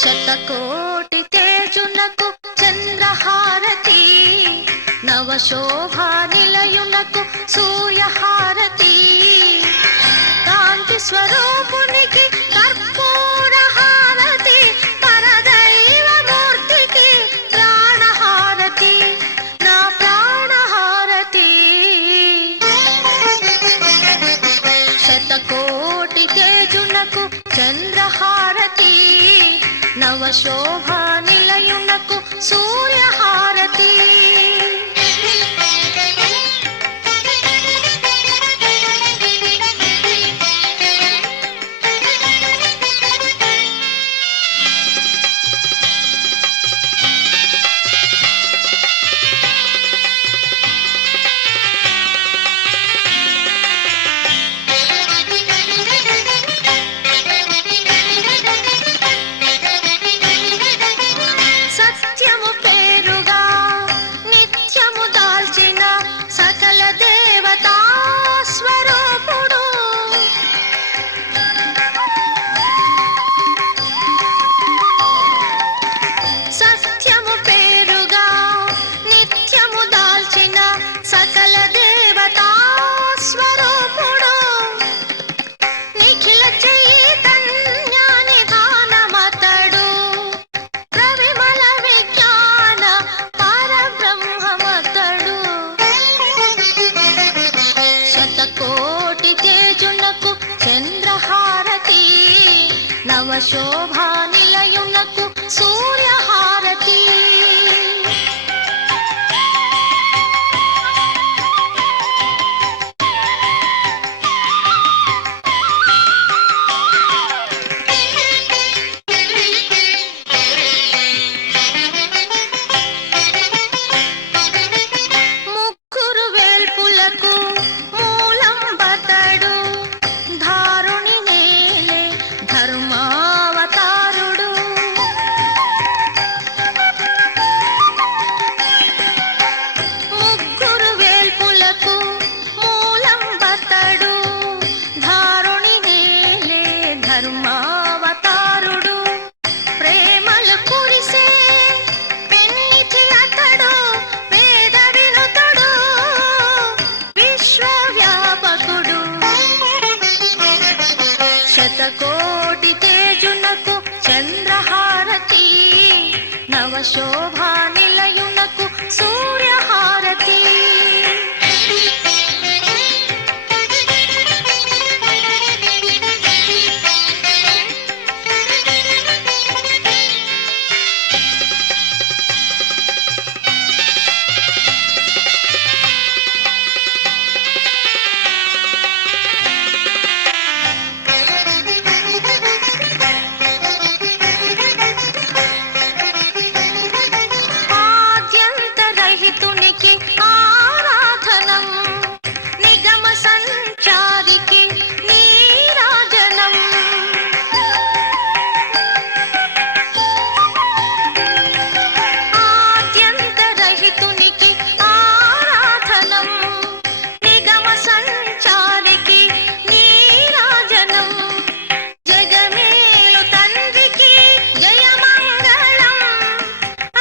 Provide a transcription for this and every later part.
శతకోటి తేజునకు చంద్రహారతి, నవశోభా నిలయునకు సూర్యహారతి, కాంతి స్వరూపునికి కర్పూర హారతి, పరదైవ మూర్తికి ప్రాణహారతి, నా ప్రాణహారతి. శతకోటి తేజునకు చంద్రహారతి, నవశోభా నిలయునకు సూర్యహారతి. సత్యము పేరుగా నిత్యము దాల్చిన సకల దేవతా స్వరూపుడు, నిఖిల చైతన్య నిధానమతడు, ప్రవిమల విజ్ఞాన పరబ్రహ్మమతడు. శతకోటి తేజునకు చంద్రహారతి, నవశోభా నిలయునకు సూర్యహారతి. ముగ్గురు వేల్పులకు మూలం బతడు, ధారుని నేలే ధర్మావతారుడు. ముగ్గురు వేల్పులకు మూలం బతడు, ధారుని నేలే ధర్మావతారుడు. ప్రేమలు కురిసే పెన్నిధి అతడు, వేద వినుతుడు, విశ్వవ్యాపకుడు. శతకోటి తేజునకు చంద్రహారతి, నవశోభా నిలయునకు సూర్యహారతి. ఆద్యంతరహితునికి ఆరాధనం, నిగమ సంచారికి నీరాజనం. ఆద్యంతరహితునికి ఆరాధనం, నిగమ సంచారికి నీరాజనం. జగమేలు తండ్రికి జయమంగళం,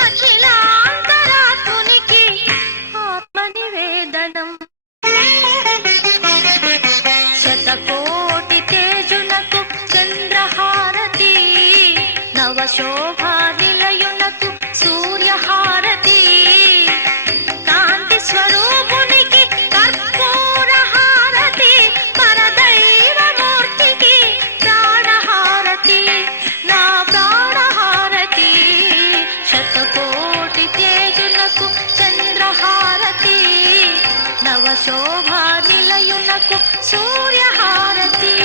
అఖిలాంతరాత్మునికి ఆత్మనివేదనం. శతకోటి తేజునకు చంద్రహారతి, నవశోభా నిలయునకు సూర్యహారతి, కాంతి స్వరూపునికి కర్పూర హారతి, పరదైవ మూర్తికి ప్రాణహారతి, నా ప్రాణహారతి. శతకోటి తేజునకు చంద్రహారతి, నవశోభా నిలయునకు సూర్యహారతి.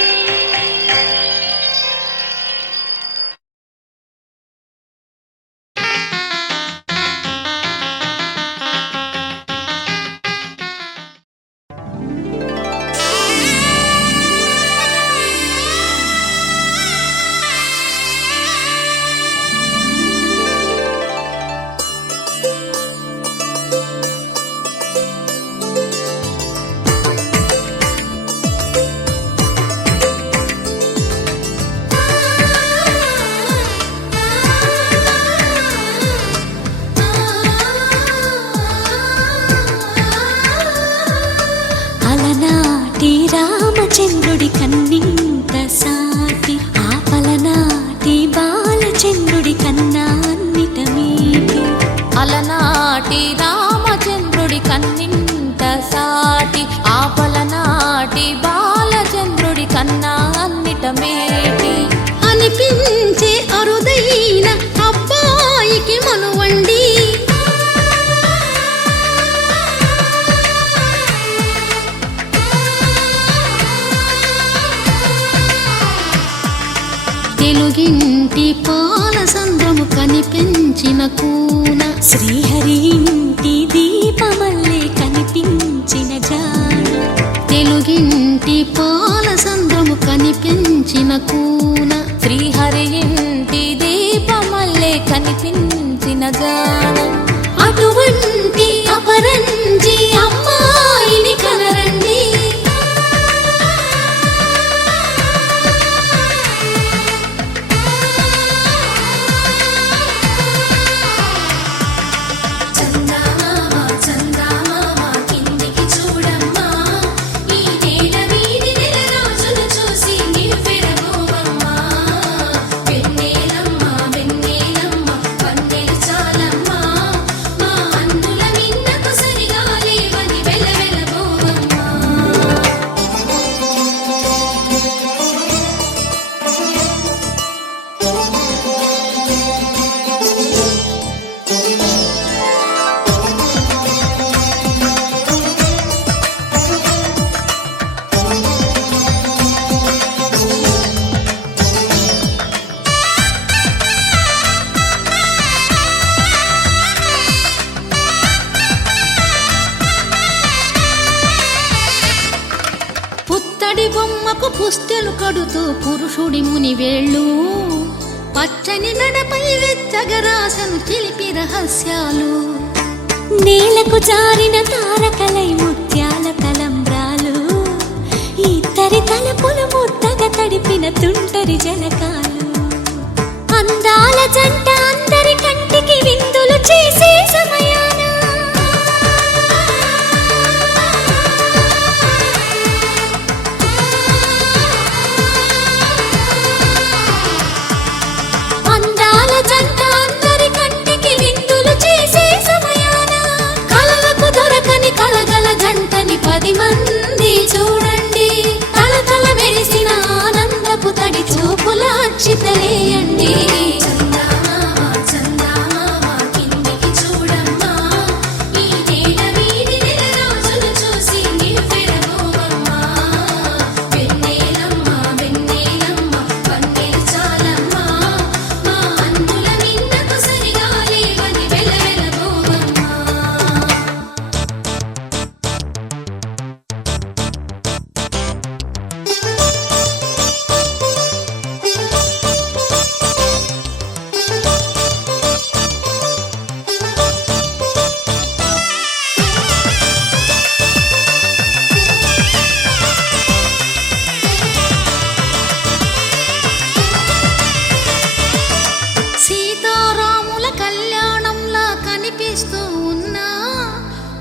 సాటి బాలచంద్రుడి కన్నా అన్నిట మేటి అనిపించే అరుదైన అబ్బాయికి మనువండి. తెలుగింటి పాలసంద్రము కనిపించిన కూన శ్రీహరి ఇంటి దీపమల్లే కనిపించిన జాడ తెలుగింటి పాలసంద్రము కనిపించిన కూన శ్రీహరి ఇంటి దీపమల్లే కనిపించిన జాడ అటువంటి అపరంజి అమ్మాయిని కనరండి. పుత్తడి బొమ్మకు పుస్తెలు కడుతూ పురుషుడి ముని వేళ్ళు పచ్చని మెడపై వెచ్చగరాసను చిలిపి రహస్యాలు నేలకు జారిన తారకలై ముత్యాల తలంబ్రాలు ఇద్దరి తలపులు ముద్దగా తడిపిన తుంటరి జలకాలు అందాల జంట అందరి కంటికి విందులు చేసే సమయాన అందాల జంట అందరి కంటికి విందులు చేసే సమయాన కలలకు దొరకని కలగల జంటని 10 మంది చూడండి. తలతల మెరిసిన ఆనందపు తడి చూపుల అక్షితలేయండి. సీతారాముల కళ్యాణంలా కనిపిస్తూ ఉన్నా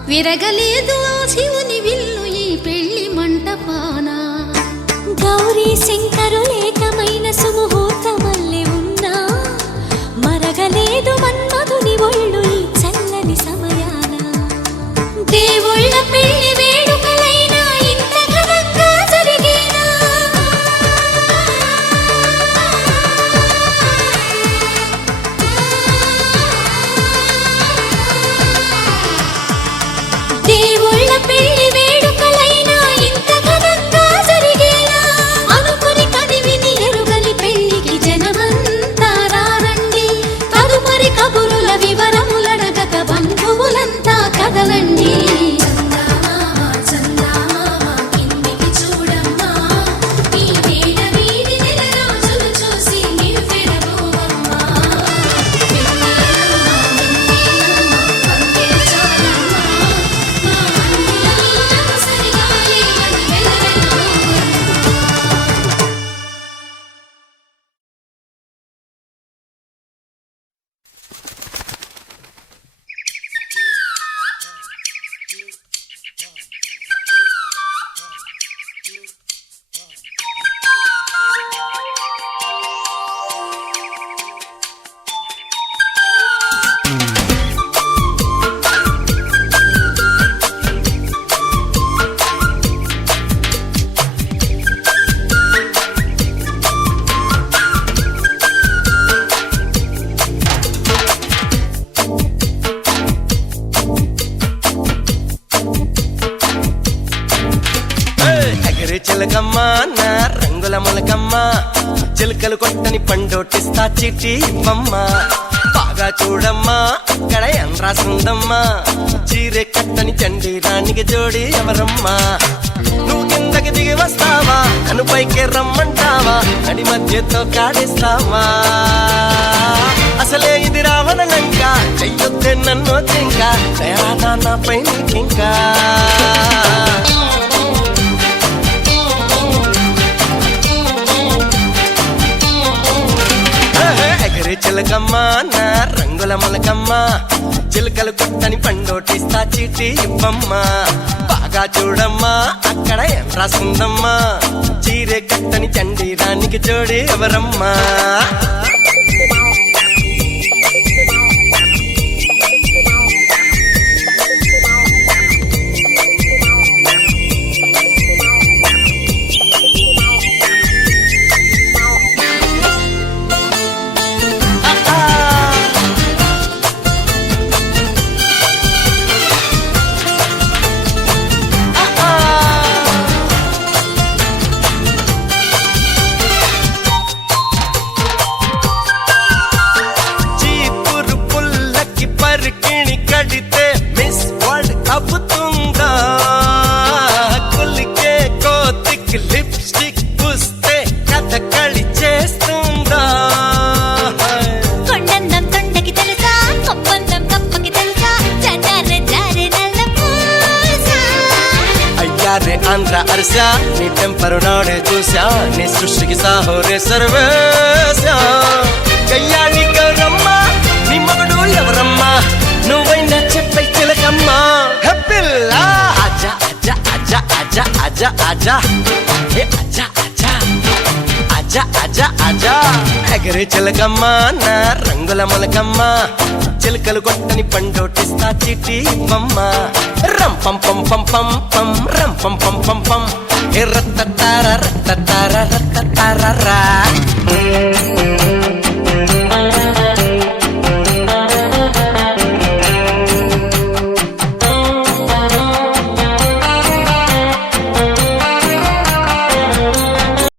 విరగలేదు ఆ శివుని విల్లు ఈ పెళ్లి మంటపాన. గౌరీ శంకరులేకమైన సుముహూర్తమల్లె ఉన్నా మరగలేదు మన్మధుని ఒళ్ళు ఈ చల్లని సమయాన. దేవుళ్ళ పెళ్లి వేడుకలైనా ఇంత ఘనంగా జరిగేనా? దేవుళ్ళ పెళ్లి రంగుల మొలకమ్మ చిలుకలు కొట్టని పండోటిస్తా చిట్టి ఇవ్వమ్మ బాగా చూడమ్మా అక్కడ ఏం రాసుందమ్మా చీరె కట్టని చండీరానికి జోడి ఎవరమ్మా నువ్వు కిందకి దిగి వస్తావా నన్ను పైకి రమ్మంటావా నడి మధ్యతో కాడిస్తావా అసలే ఇది రావణ లంక చెయ్యొద్దే నన్ను ఇంకా దయానా నాపై నీకింకా ఎగరి చిలకమ్మ నా రంగుల మొలకమ్మ చిలుకలు కొట్టని పండోటిస్తా చీటి ఇవ్వమ్మ బాగా చూడమ్మా అక్కడ ఏం రాసుందమ్మా చీరె కట్టని చండీరానికి జోడి ఎవరమ్మా కడితే మిస్ వరల్డ్ అబ్బుతుందా కులికే కోతికి లిప్స్టిక్ పూస్తే కథకళి చేస్తుందా కొండందం తొండకి తెలుసా కొప్పందం కప్పకి తెలుసా చటారె జారె నల్ల పూసా అయ్యారే ఆంధ్ర అరిసా నీ టెంపరు నాడే చూసా నీ సృష్టికి సాహోరే సర్వేశా కయ్యాళి గౌరమ్మా నీ మగడు ఎవరమ్మా నువ్వైనా చెప్పై చిలకమ్మా పిల్లా ఆజా ఆజా ఆజా ఆజా ఆజా ఆజా ఏ ఆజా ఆజా ఆజా ఆజా ఆజా ఎగరే చిలకమ్మ నా రంగుల మొలకమ్మ చిలుకలు కొట్టని పండోటిస్తా చిట్టి ఇవ్వమ్మ రం పం పం పం పం పం రం పం పం పం పం ఎర్ర తట్టార రట్టార రట్టారా